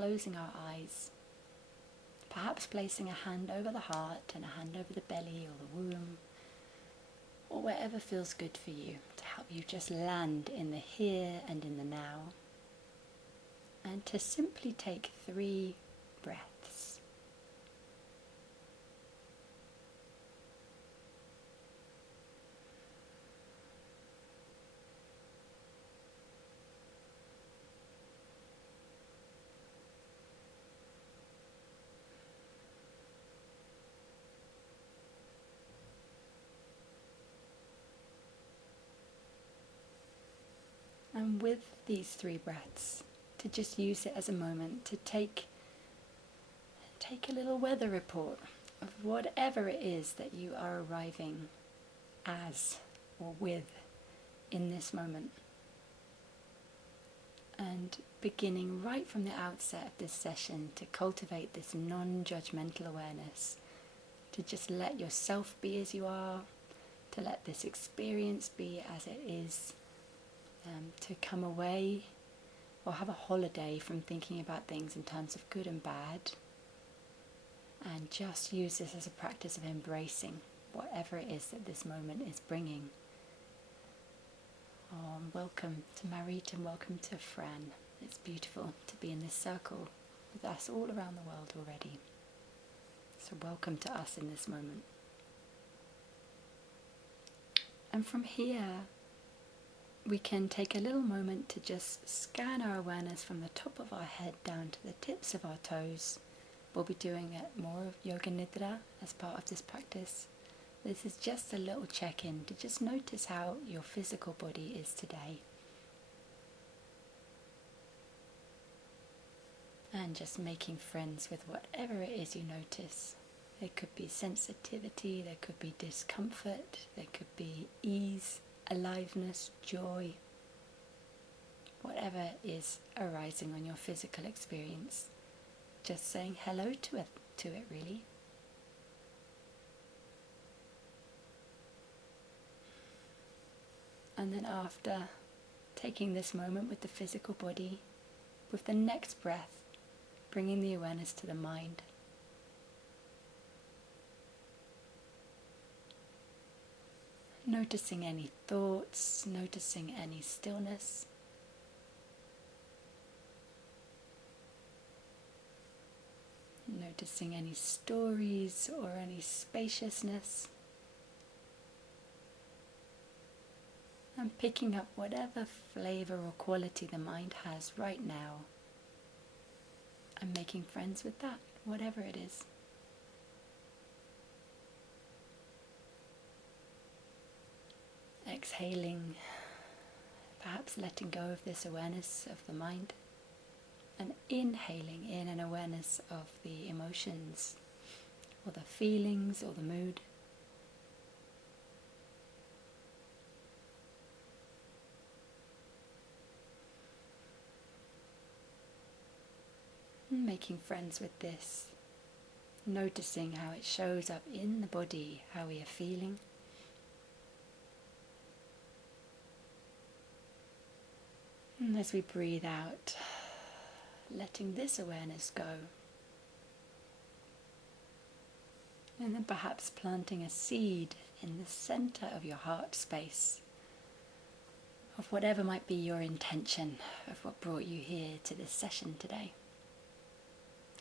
closing our eyes, perhaps placing a hand over the heart and a hand over the belly or the womb, or wherever feels good for you, to help you just land in the here and in the now, and to simply take 3 breaths. And with these 3 breaths, to just use it as a moment to take a little weather report of whatever it is that you are arriving as or with in this moment. And beginning right from the outset of this session to cultivate this non-judgmental awareness, to just let yourself be as you are, to let this experience be as it is, to come away or have a holiday from thinking about things in terms of good and bad, and just use this as a practice of embracing whatever it is that this moment is bringing. Welcome to Marit and welcome to Fran. It's beautiful to be in this circle with us all around the world already. So welcome to us in this moment. And from here, we can take a little moment to just scan our awareness from the top of our head down to the tips of our toes. We'll be doing more of Yoga Nidra as part of this practice. This is just a little check-in to just notice how your physical body is today. And just making friends with whatever it is you notice. There could be sensitivity, there could be discomfort, there could be ease, aliveness, joy, whatever is arising on your physical experience. Just saying hello to it really. And then after taking this moment with the physical body, with the next breath, bringing the awareness to the mind. Noticing any thoughts, noticing any stillness. Noticing any stories or any spaciousness. And picking up whatever flavor or quality the mind has right now. And making friends with that, whatever it is. Exhaling, perhaps letting go of this awareness of the mind, and inhaling in an awareness of the emotions, or the feelings, or the mood. And making friends with this, noticing how it shows up in the body, how we are feeling. And as we breathe out, letting this awareness go. And then perhaps planting a seed in the center of your heart space of whatever might be your intention of what brought you here to this session today.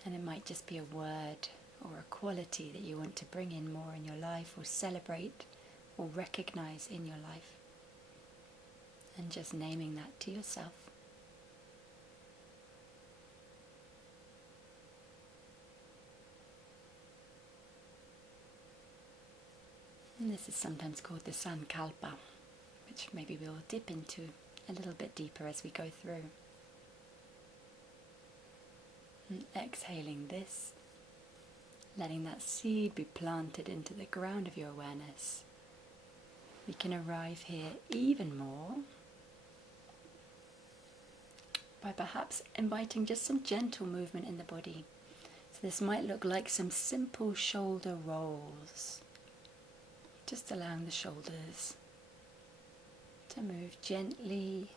And it might just be a word or a quality that you want to bring in more in your life, or celebrate or recognize in your life. And just naming that to yourself. And this is sometimes called the sankalpa, which maybe we'll dip into a little bit deeper as we go through. And exhaling this, letting that seed be planted into the ground of your awareness. We can arrive here even more by perhaps inviting just some gentle movement in the body. So this might look like some simple shoulder rolls. Just allowing the shoulders to move gently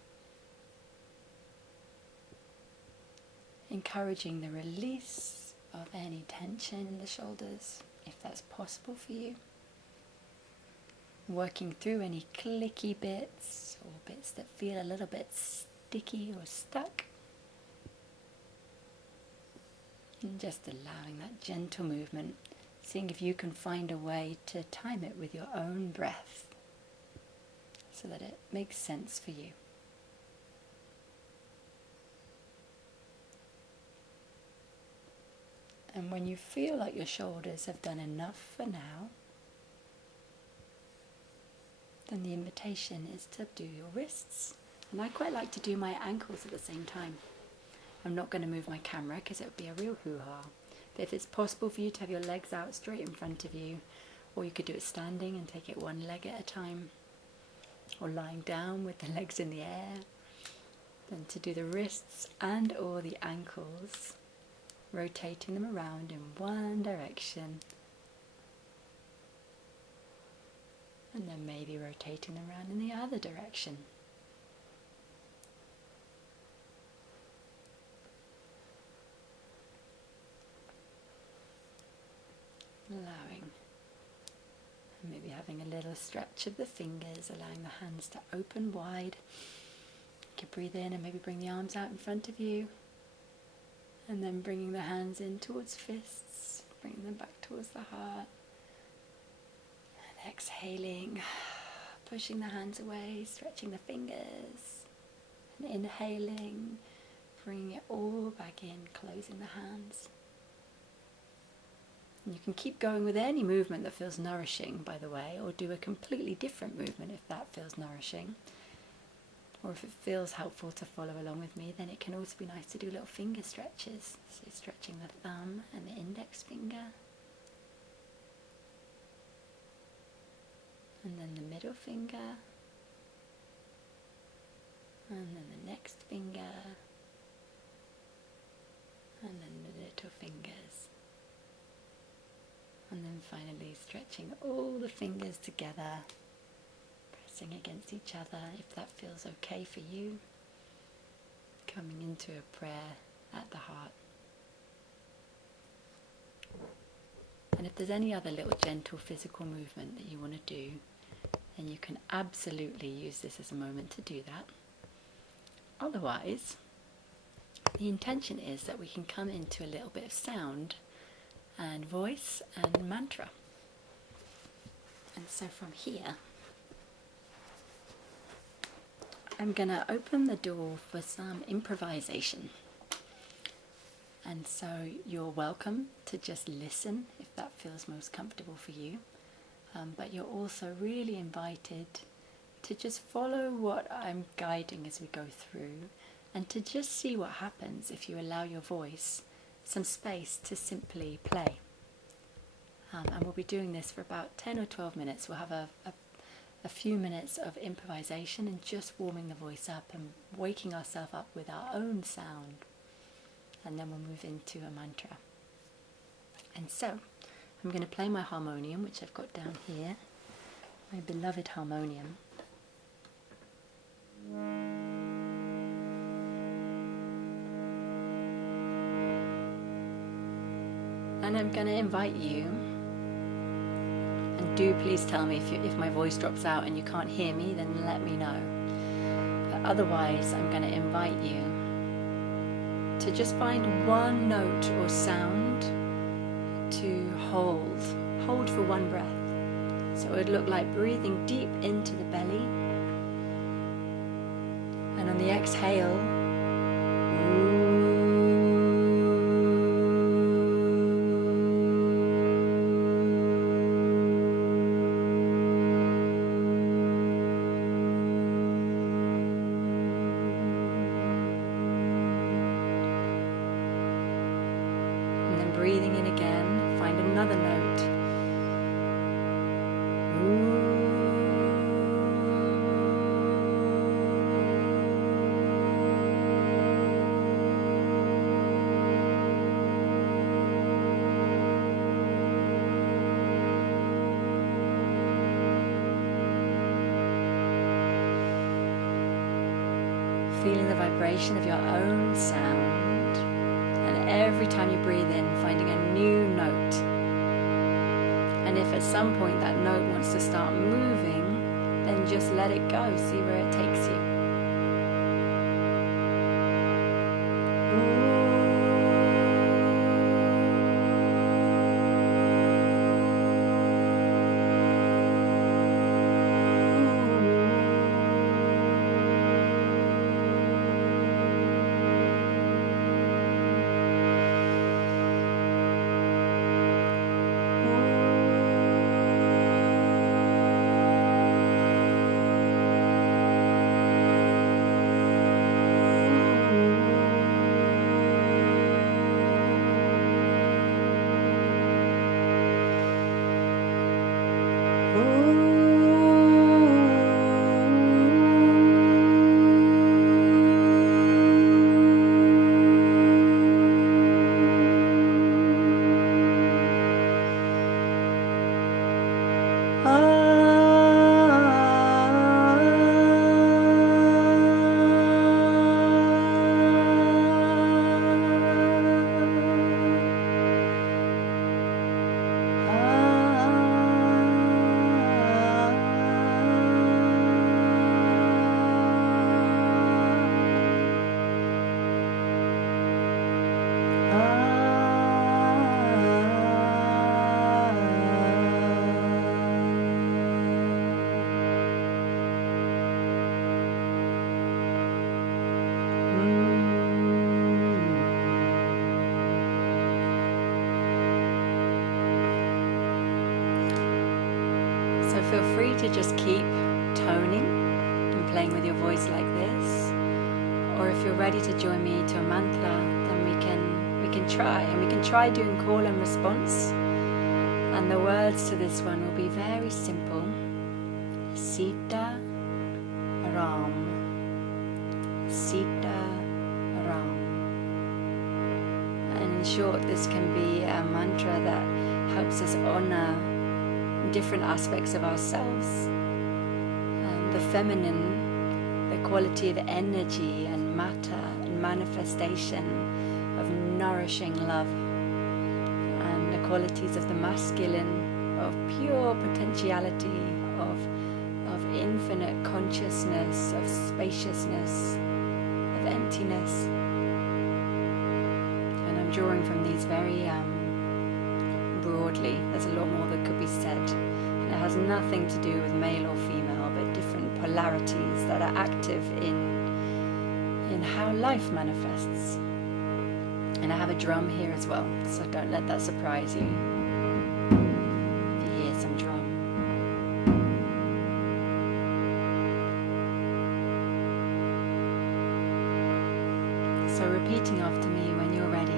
encouraging the release of any tension in the shoulders, if that's possible for you. Working through any clicky bits or bits that feel a little bit sticky or stuck. And just allowing that gentle movement, seeing if you can find a way to time it with your own breath so that it makes sense for you. And when you feel like your shoulders have done enough for now, then the invitation is to do your wrists. And I quite like to do my ankles at the same time. I'm not going to move my camera because it would be a real hoo-ha. But if it's possible for you to have your legs out straight in front of you, or you could do it standing and take it one leg at a time, or lying down with the legs in the air, then to do the wrists and or the ankles, rotating them around in one direction, and then maybe rotating them around in the other direction. Allowing, and maybe having a little stretch of the fingers, allowing the hands to open wide. You can breathe in and maybe bring the arms out in front of you, and then bringing the hands in towards fists, bringing them back towards the heart, and exhaling, pushing the hands away, stretching the fingers, and inhaling, bringing it all back in, closing the hands. And you can keep going with any movement that feels nourishing, by the way, or do a completely different movement if that feels nourishing. Or if it feels helpful to follow along with me, then it can also be nice to do little finger stretches. So stretching the thumb and the index finger. And then the middle finger. And then the next finger. And then the little fingers. And then finally stretching all the fingers together, pressing against each other if that feels okay for you. Coming into a prayer at the heart. And if there's any other little gentle physical movement that you want to do, then you can absolutely use this as a moment to do that. Otherwise, the intention is that we can come into a little bit of sound and voice and mantra. And so from here, I'm going to open the door for some improvisation. And so you're welcome to just listen if that feels most comfortable for you. But you're also really invited to just follow what I'm guiding as we go through, and to just see what happens if you allow your voice some space to simply play. And we'll be doing this for about 10 or 12 minutes. We'll have a few minutes of improvisation and just warming the voice up and waking ourselves up with our own sound. And then we'll move into a mantra. And so, I'm going to play my harmonium, which I've got down here, my beloved harmonium. And I'm going to invite you, and do please tell me if my voice drops out and you can't hear me, then let me know. But otherwise, I'm going to invite you to just find one note or sound to hold for one breath. So it would look like breathing deep into the belly, and on the exhale, breathing in again, find another note. Feeling the vibration of your own sound. every time you breathe in, finding a new note. And if at some point that note wants to start moving, then just let it go, see where it takes you. So feel free to just keep toning and playing with your voice like this. Or if you're ready to join me to a mantra, then we can try. And we can try doing call and response. And the words to this one will be very simple. Sita Ram. Sita Ram. And in short, this can be a mantra that helps us honor different aspects of ourselves. The feminine, the quality of energy and matter and manifestation of nourishing love, and the qualities of the masculine, of pure potentiality, of infinite consciousness, of spaciousness, of emptiness. And I'm drawing from these very broadly. There's a lot more that could be said, and it has nothing to do with male or female, but different polarities that are active in how life manifests. And I have a drum here as well, so don't let that surprise you if you hear some drum. So repeating after me when you're ready.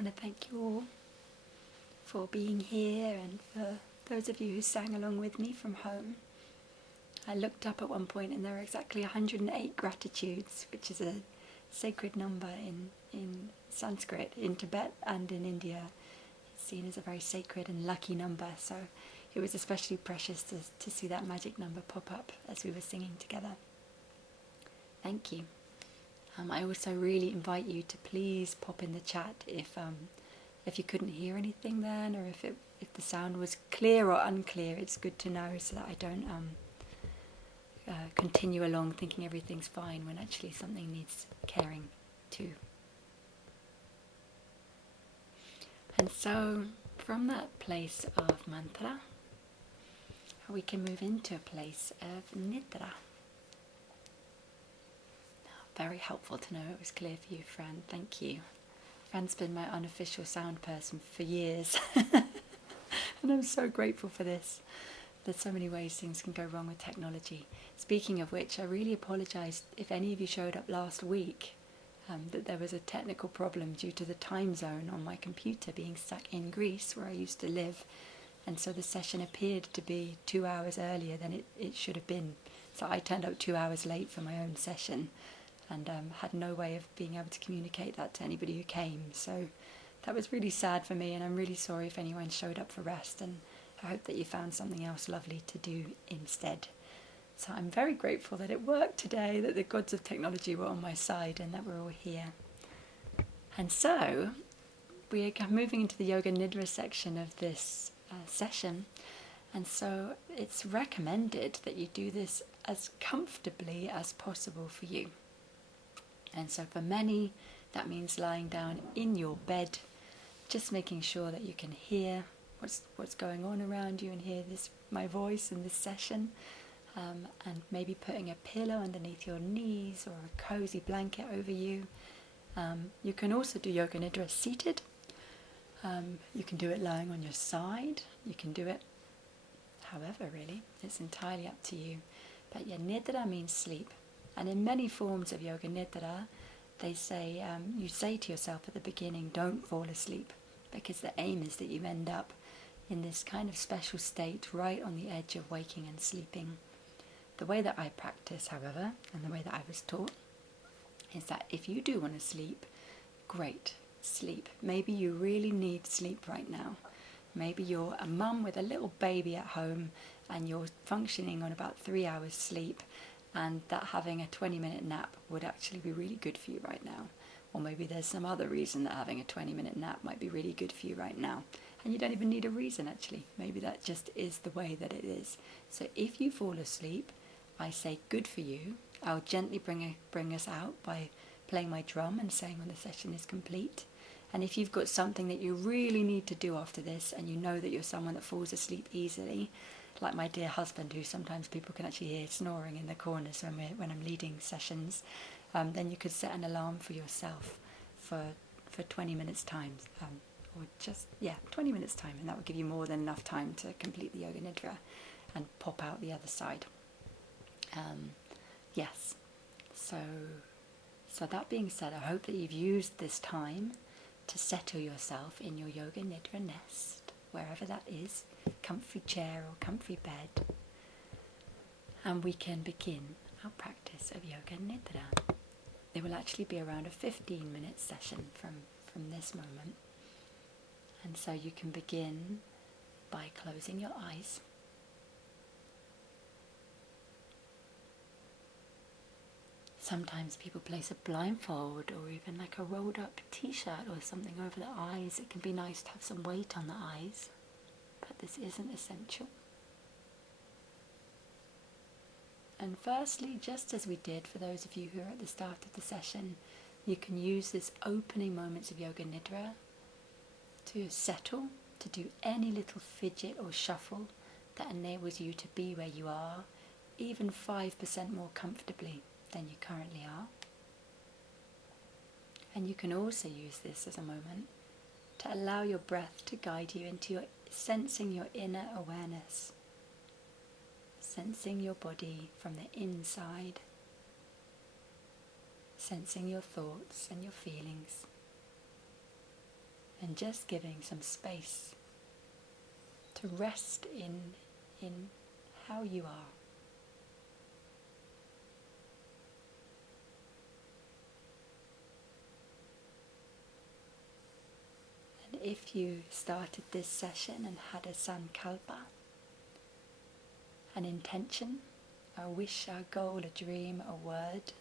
I want to thank you all for being here, and for those of you who sang along with me from home. I looked up at one point and there are exactly 108 gratitudes, which is a sacred number in Sanskrit, in Tibet and in India. It's seen as a very sacred and lucky number, so it was especially precious to see that magic number pop up as we were singing together. Thank you. I also really invite you to please pop in the chat if you couldn't hear anything then, or if the sound was clear or unclear. It's good to know, so that I don't continue along thinking everything's fine when actually something needs caring too. And so from that place of mantra, we can move into a place of nidra. Very helpful to know it was clear for you, Fran. Thank you. Fran's been my unofficial sound person for years. And I'm so grateful for this. There's so many ways things can go wrong with technology. Speaking of which, I really apologise if any of you showed up last week, that there was a technical problem due to the time zone on my computer being stuck in Greece, where I used to live. And so the session appeared to be 2 hours earlier than it should have been. So I turned up 2 hours late for my own session, and had no way of being able to communicate that to anybody who came. So that was really sad for me, and I'm really sorry if anyone showed up for rest, and I hope that you found something else lovely to do instead. So I'm very grateful that it worked today, that the gods of technology were on my side, and that we're all here. And so we are moving into the Yoga Nidra section of this session, and so it's recommended that you do this as comfortably as possible for you. And so for many, that means lying down in your bed, just making sure that you can hear what's going on around you and hear my voice in this session, and maybe putting a pillow underneath your knees or a cozy blanket over you. You can also do Yoga Nidra seated. You can do it lying on your side. You can do it however, really. It's entirely up to you. But yeah, Nidra means sleep. And in many forms of Yoga Nidra, they say, you say to yourself at the beginning, don't fall asleep, because the aim is that you end up in this kind of special state right on the edge of waking and sleeping. The way that I practice, however, and the way that I was taught, is that if you do want to sleep, great, sleep. Maybe you really need sleep right now. Maybe you're a mum with a little baby at home and you're functioning on about 3 hours sleep, and that having a 20-minute nap would actually be really good for you right now. Or maybe there's some other reason that having a 20-minute nap might be really good for you right now. And you don't even need a reason, actually. Maybe that just is the way that it is. So if you fall asleep, I say good for you. I'll gently bring us out by playing my drum and saying when the session is complete. And if you've got something that you really need to do after this, and you know that you're someone that falls asleep easily, like my dear husband, who sometimes people can actually hear snoring in the corners when I'm leading sessions, then you could set an alarm for yourself for 20 minutes time, or just 20 minutes time, and that will give you more than enough time to complete the Yoga Nidra and pop out the other side. Yes, so that being said, I hope that you've used this time to settle yourself in your Yoga Nidra nest, wherever that is, comfy chair or comfy bed, and we can begin our practice of Yoga Nidra. It will actually be around a 15-minute session from this moment, and so you can begin by closing your eyes. Sometimes people place a blindfold or even like a rolled up t-shirt or something over the eyes. It can be nice to have some weight on the eyes, but this isn't essential. And firstly, just as we did for those of you who are at the start of the session, you can use this opening moments of Yoga Nidra to settle, to do any little fidget or shuffle that enables you to be where you are, even 5% more comfortably than you currently are. And you can also use this as a moment to allow your breath to guide you into your sensing your inner awareness, sensing your body from the inside, sensing your thoughts and your feelings, and just giving some space to rest in how you are. And if you started this session and had a sankalpa, an intention, a wish, a goal, a dream, a word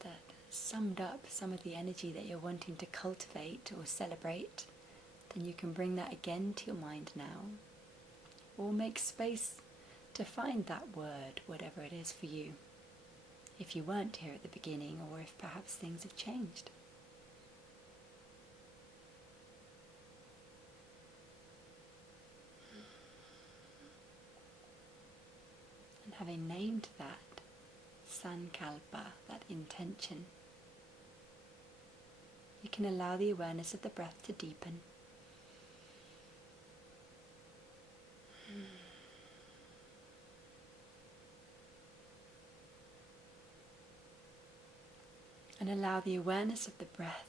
that summed up some of the energy that you're wanting to cultivate or celebrate, then you can bring that again to your mind now, or make space to find that word, whatever it is for you, if you weren't here at the beginning, or if perhaps things have changed. And having named that sankalpa, that intention, you can allow the awareness of the breath to deepen. And allow the awareness of the breath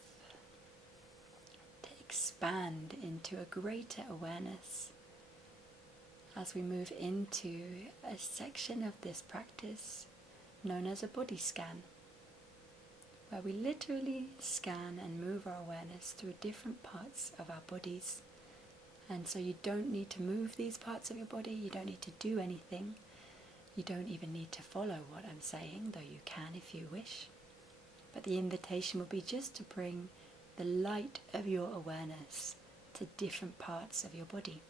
to expand into a greater awareness as we move into a section of this practice known as a body scan, where we literally scan and move our awareness through different parts of our bodies. And so you don't need to move these parts of your body, you don't need to do anything, you don't even need to follow what I'm saying, though you can if you wish. But the invitation will be just to bring the light of your awareness to different parts of your body.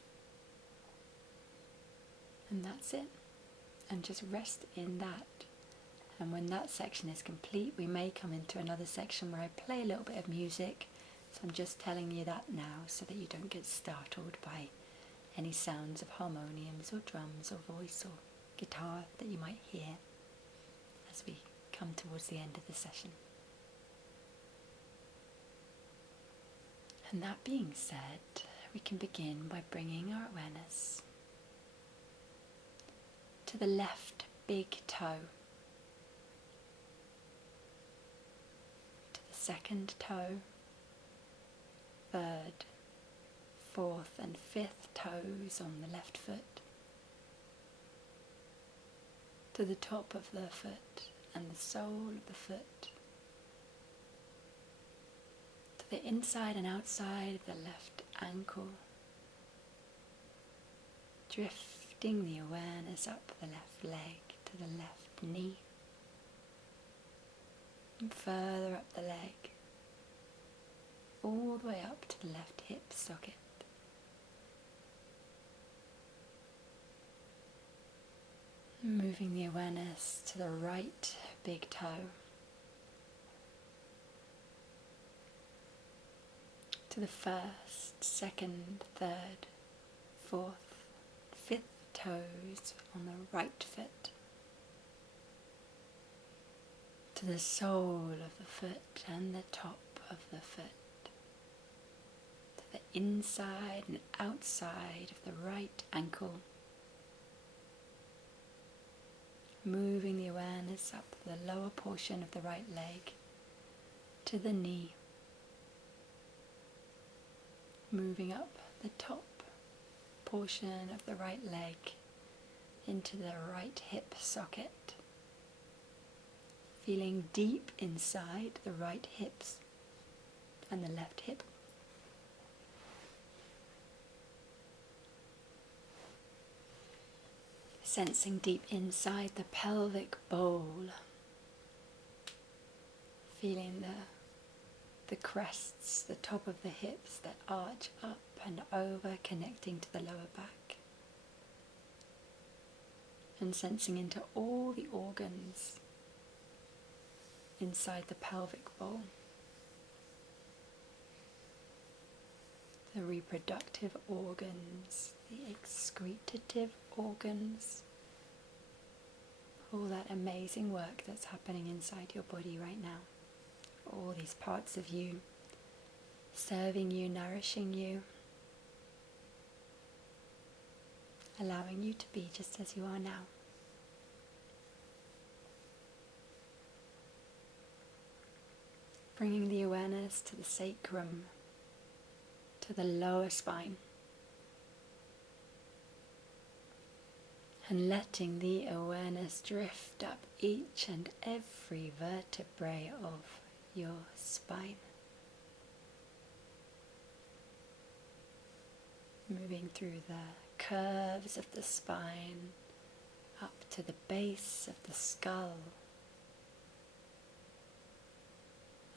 And that's it. And just rest in that. And when that section is complete, we may come into another section where I play a little bit of music. So I'm just telling you that now so that you don't get startled by any sounds of harmoniums or drums or voice or guitar that you might hear as we come towards the end of the session. And that being said, we can begin by bringing our awareness to the left big toe, to the second toe, third, fourth and fifth toes on the left foot, to the top of the foot and the sole of the foot, to the inside and outside of the left ankle, drifting the awareness up the left leg to the left knee, and further up the leg, all the way up to the left hip socket. Moving the awareness to the right big toe, to the first, second, third, fourth, fifth toes on the right foot, to the sole of the foot and the top of the foot, to the inside and outside of the right ankle, moving the awareness up the lower portion of the right leg to the knee, moving up the top portion of the right leg into the right hip socket, feeling deep inside the right hips and the left hip. Sensing deep inside the pelvic bowl, feeling the crests, the top of the hips that arch up and over, connecting to the lower back. And sensing into all the organs inside the pelvic bowl. The reproductive organs, the excretative organs, all that amazing work that's happening inside your body right now. All these parts of you serving you, nourishing you, allowing you to be just as you are now. Bringing the awareness to the sacrum, to the lower spine. And letting the awareness drift up each and every vertebrae of your spine. Moving through the curves of the spine up to the base of the skull.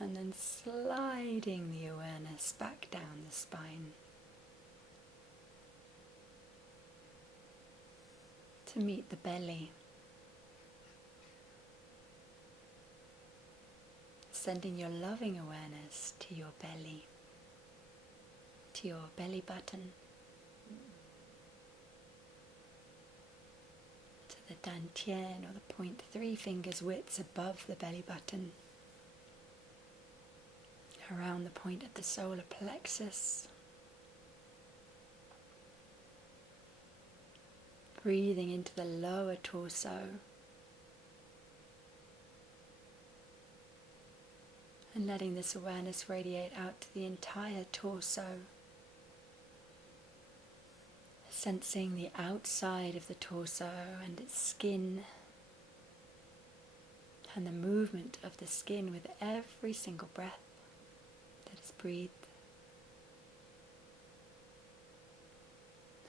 And then sliding the awareness back down the spine to meet the belly. Sending your loving awareness to your belly, to your belly button, to the dantian or the 0.3 fingers widths above the belly button, around the point of the solar plexus. Breathing into the lower torso and letting this awareness radiate out to the entire torso. Sensing the outside of the torso and its skin and the movement of the skin with every single breath that is breathed.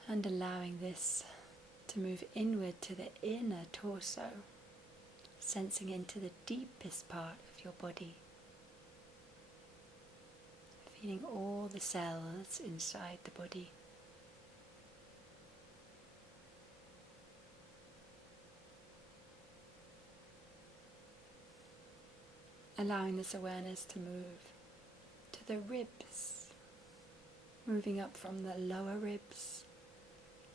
And allowing this to move inward to the inner torso, sensing into the deepest part of your body, feeling all the cells inside the body. Allowing this awareness to move to the ribs, moving up from the lower ribs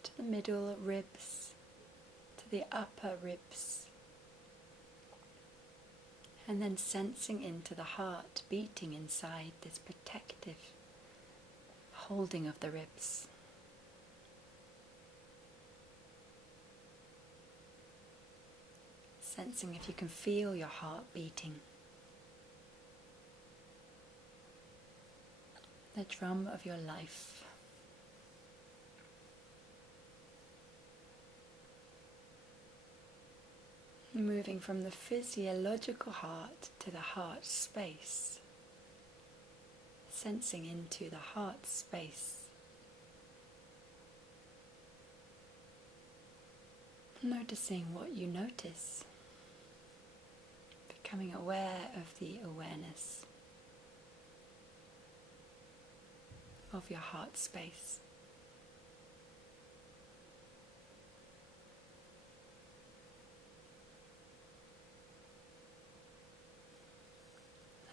to the middle ribs, to the upper ribs, and then sensing into the heart beating inside this protective holding of the ribs. Sensing if you can feel your heart beating. The drum of your life. Moving from the physiological heart to the heart space. Sensing into the heart space. Noticing what you notice. Becoming aware of the awareness of your heart space.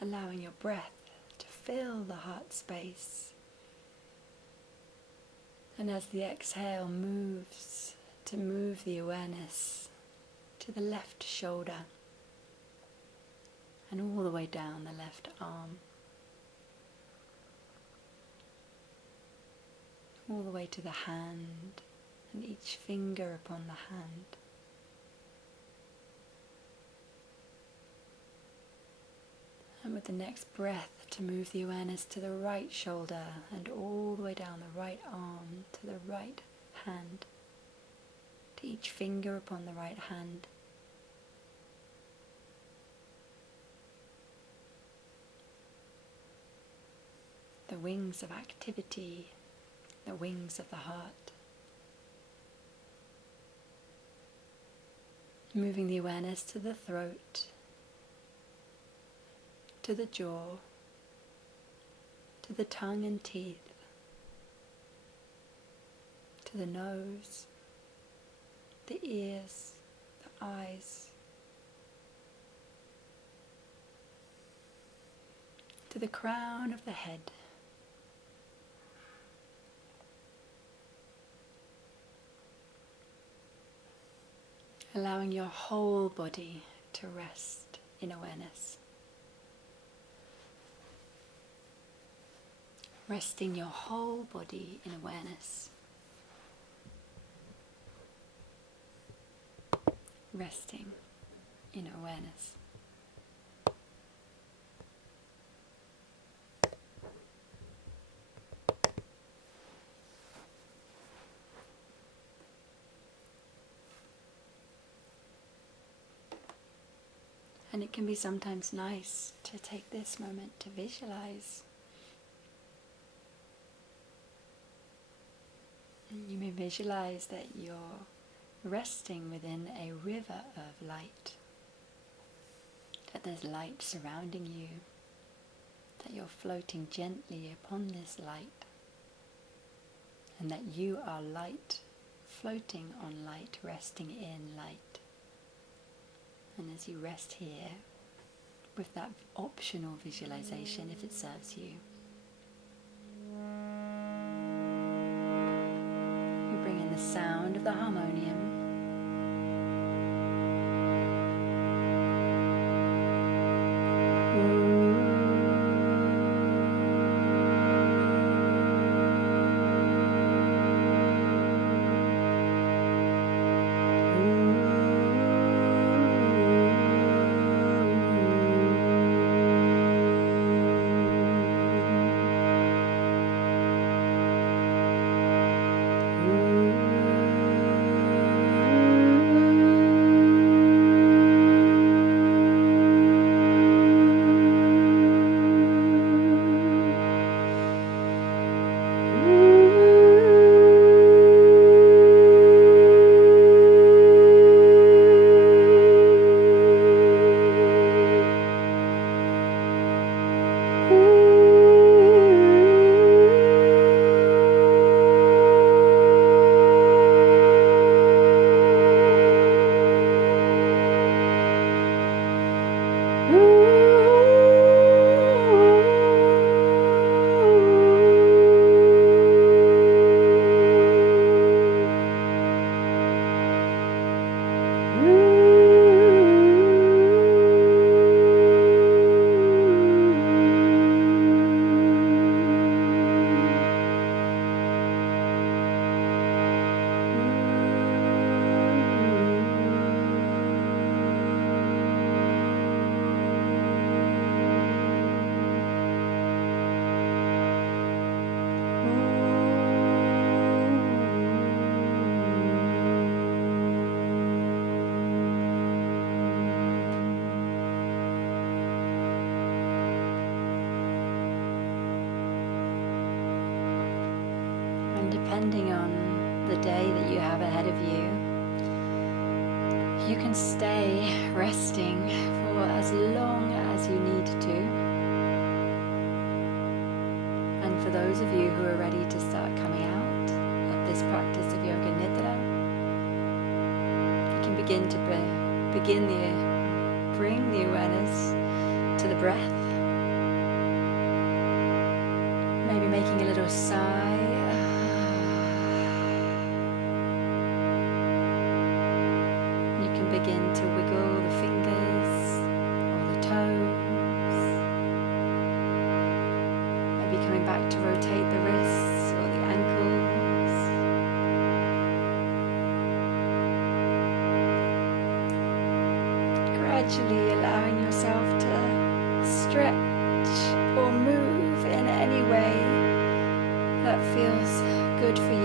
Allowing your breath to fill the heart space. And as the exhale moves, to move the awareness to the left shoulder and all the way down the left arm. All the way to the hand and each finger upon the hand. And with the next breath, to move the awareness to the right shoulder and all the way down the right arm to the right hand, to each finger upon the right hand. The wings of activity, the wings of the heart. Moving the awareness to the throat, to the jaw, to the tongue and teeth, to the nose, the ears, the eyes, to the crown of the head. Allowing your whole body to rest in awareness. Resting your whole body in awareness. Resting in awareness. And it can be sometimes nice to take this moment to visualize. And you may visualize that you're resting within a river of light, that there's light surrounding you, that you're floating gently upon this light, and that you are light, floating on light, resting in light. And as you rest here, with that optional visualization, if it serves you, you bring in the sound of the harmonium. Depending on the day that you have ahead of you, you can stay resting for as long as you need to. And for those of you who are ready to start coming out of this practice of Yoga Nidra, you can begin to bring the awareness to the breath. Maybe making a little sigh. Begin to wiggle the fingers or the toes. Maybe coming back to rotate the wrists or the ankles. Gradually allowing yourself to stretch or move in any way that feels good for you.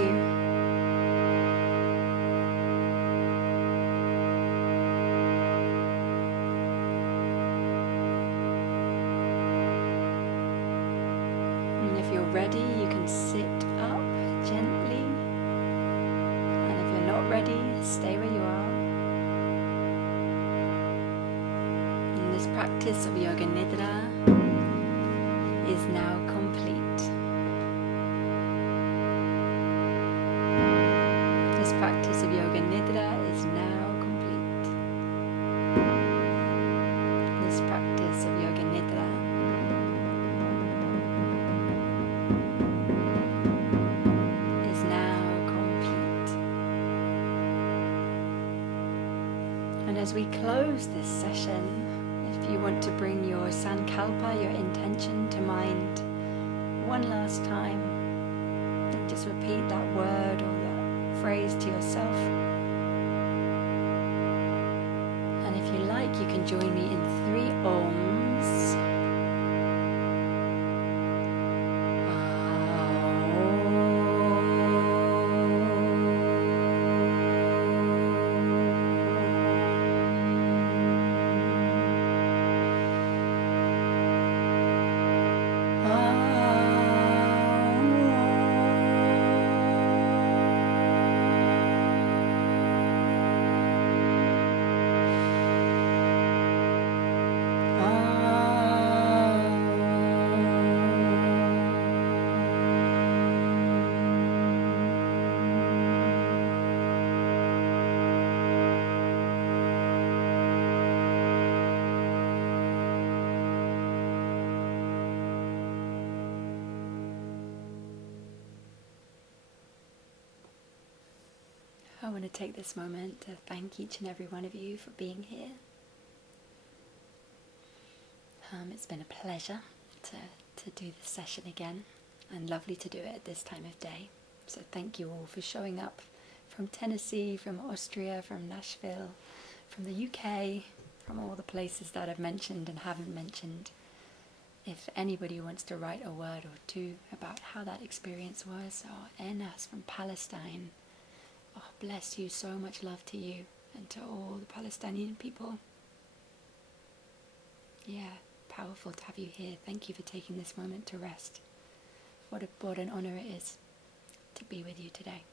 Ready, you can sit up gently, and if you're not ready, stay where you are. And this practice of Yoga Nidra is now complete. This practice of Yoga Nidra is now complete. This practice of Yoga Nidra as we close this session, if you want to bring your sankalpa, your intention, to mind one last time, and just repeat that word or that phrase to yourself. And if you like, you can join me in 3 Oms. want to take this moment to thank each and every one of you for being here. It's been a pleasure to do this session again, and lovely to do it at this time of day. So thank you all for showing up from Tennessee, from Austria, from Nashville, from the UK, from all the places that I've mentioned and haven't mentioned. If anybody wants to write a word or two about how that experience was, or Enas from Palestine, oh, bless you, so much love to you and to all the Palestinian people. Yeah, powerful to have you here. Thank you for taking this moment to rest. What an honor it is to be with you today.